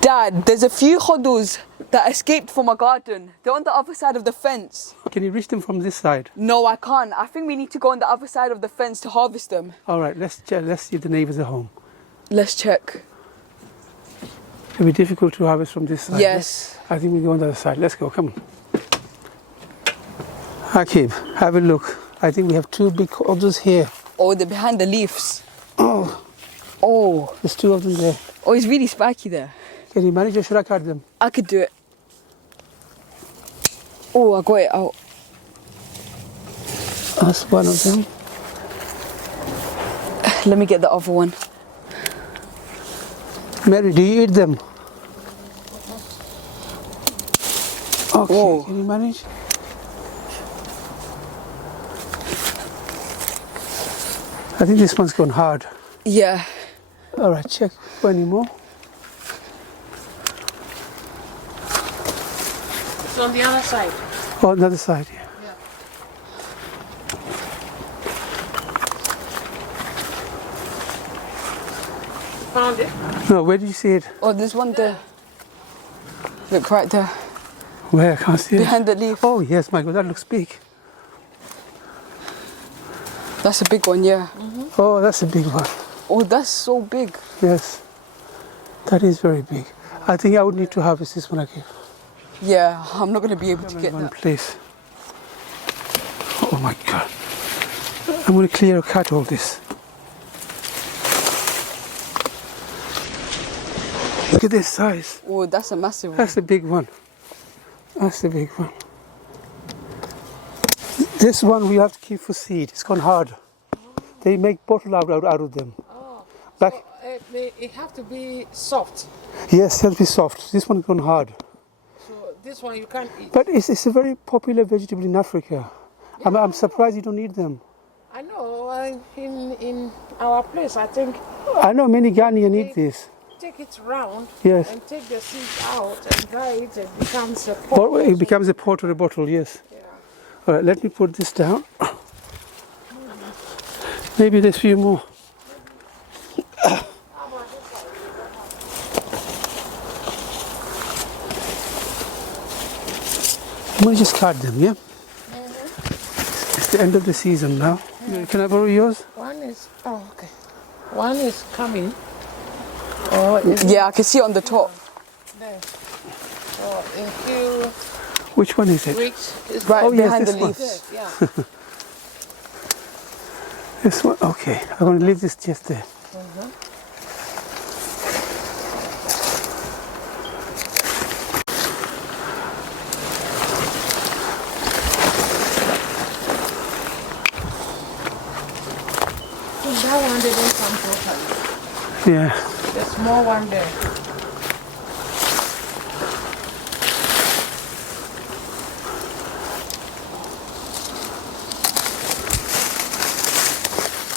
Dad, there's a few hodus that escaped from our garden. They're on the other side of the fence. Can you reach them from this side? No, I can't. I think we need to go on the other side of the fence to harvest them. All right, let's check. Let's see if the neighbours are home. Let's check. It'll be difficult to harvest from this side. Yes. I think we go on the other side. Let's go. Come on. Akib, have a look. I think we have two big others here. Oh, they're behind the leaves. Oh, Oh. there's two of them there. Oh, it's really spiky there. Can you manage or should I cut them? I could do it. Oh, I got it out. That's one of them. Let me get the other one. Mary, do you eat them? Okay, Whoa. can you manage? I think this one's gone hard. Yeah. All right, check for any more. It's on the other side. Oh, another side, yeah. Found it? No, where did you see it? Oh, there's one there. Look right there. Where? I can't see it. Behind the leaf. Oh, yes, my God, that looks big. That's a big one, yeah. Oh, that's a big one. Oh, that's so big. Yes, that is very big. I think I would need to harvest this one again. Yeah, I'm not going to be able to In get one that. place. Oh my God. I'm going to clear or cut all this. Look at this size. Oh, that's a massive one. That's a big one. That's a big one. This one we have to keep for seed. It's gone hard. They make bottle out of them. Oh. Back. So, it have to be soft. Yes, it has to be soft. This one's gone hard. So this one you can't eat. But it's a very popular vegetable in Africa. I'm surprised you don't eat them. I know. In our place, I think I know many Ghanaians eat this. take it round Yes. and take the seeds out and dry it. It becomes a Or pot. it becomes a pot or a bottle, yes. Yeah. All right, let me put this down. Maybe there's a few more. I'm going to just cut them, yeah? It's the end of the season now. Can I borrow yours? One is okay. One is coming. Oh, it's Yeah, I can see it on the top. there. So in few Which one is it? weeks, it's Right Oh, yes, behind the this one. leaves. there. Yeah. This one? Okay, I'm going to leave this just there. That one didn't come properly. Yeah. The small one there.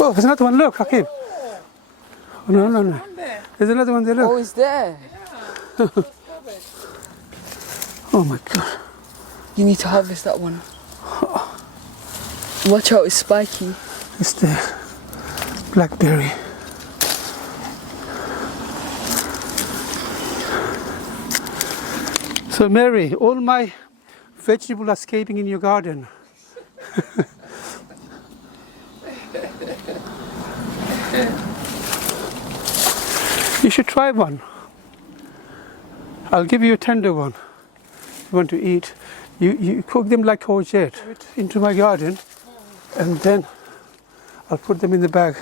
Oh, there's another one. Look, Hakim. Oh, no, no, no. One there. There's another one there. Look. Oh, it's there. Oh my God. You need to harvest that one. Watch out, it's spiky. It's the blackberry. So Mary, all my vegetables are escaping in your garden. You should try one. I'll give you a tender one. If you want to eat. You cook them like courgette into my garden, and then I'll put them in the bag.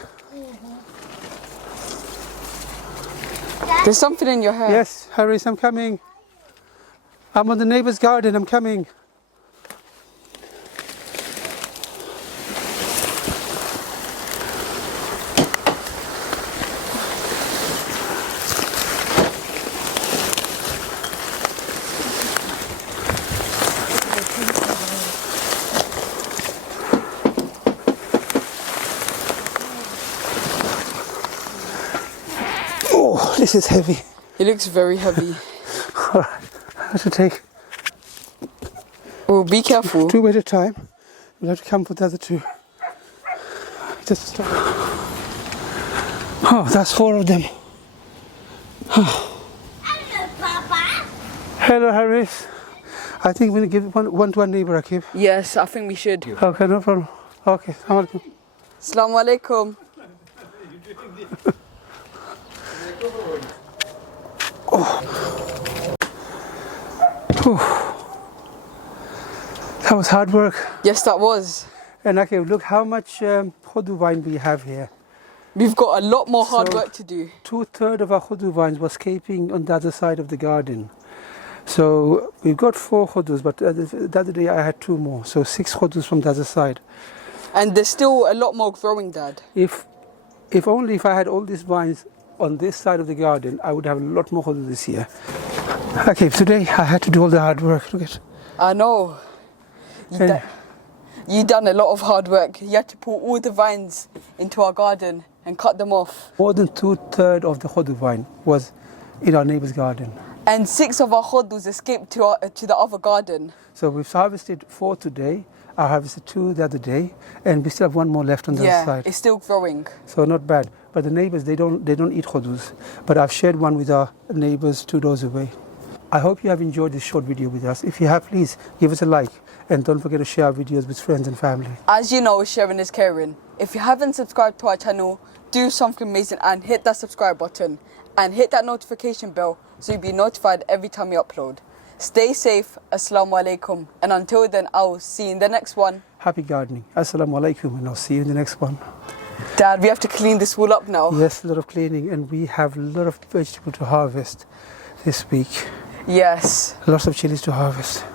There's something in your hair. Yes, Harris, I'm coming. I'm on the neighbor's garden, I'm coming. Oh, this is heavy. It looks very heavy. All right, I have to take Oh, be careful. 2 at a time. You'll have to come for the other 2. Just stop. Oh, that's 4 of them. Hello, Harris. I think we'll give one to our neighbor, Akib. Yes, I think we should. Okay, no problem. Okay, Assalamu alaikum. Assalamu alaikum. That was hard work. Yes, that was. And Akib, look how much hodu vine we have here. We've got a lot more hard So- work to do. 2/3 of our hodu vines was escaping on the other side of the garden. So we've got 4 hodus, but the other day I had 2 more. So 6 hodus from the other side. And there's still a lot more growing, Dad. If I had all these vines on this side of the garden, I would have a lot more hodus this year. Okay, today I had to do all the hard work. Look at. I know. And- You done a lot of hard work. You had to pull all the vines into our garden and cut them off. More than 2/3 of the hodu vine was in our neighbour's garden. And 6 of our hodus escaped to the other garden. So we've harvested 4 today. I harvested 2 the other day, and we still have 1 more left on the other Yeah, side. it's still growing. So not bad. But the neighbours, they don't eat hodus. But I've shared one with our neighbours 2 doors away. I hope you have enjoyed this short video with us. If you have, please give us a like, and don't forget to share our videos with friends and family. As you know, sharing is caring. If you haven't subscribed to our channel, do something amazing and hit that subscribe button and hit that notification bell so you'll be notified every time we upload. Stay safe. Assalamu alaikum. And until then, I'll see you in the next one. Happy gardening. Assalamu alaikum, and I'll see you in the next one. Dad, we have to clean this wall up now. Yes, a lot of cleaning, and we have a lot of vegetable to harvest this week. Yes. Lots of chilies to harvest.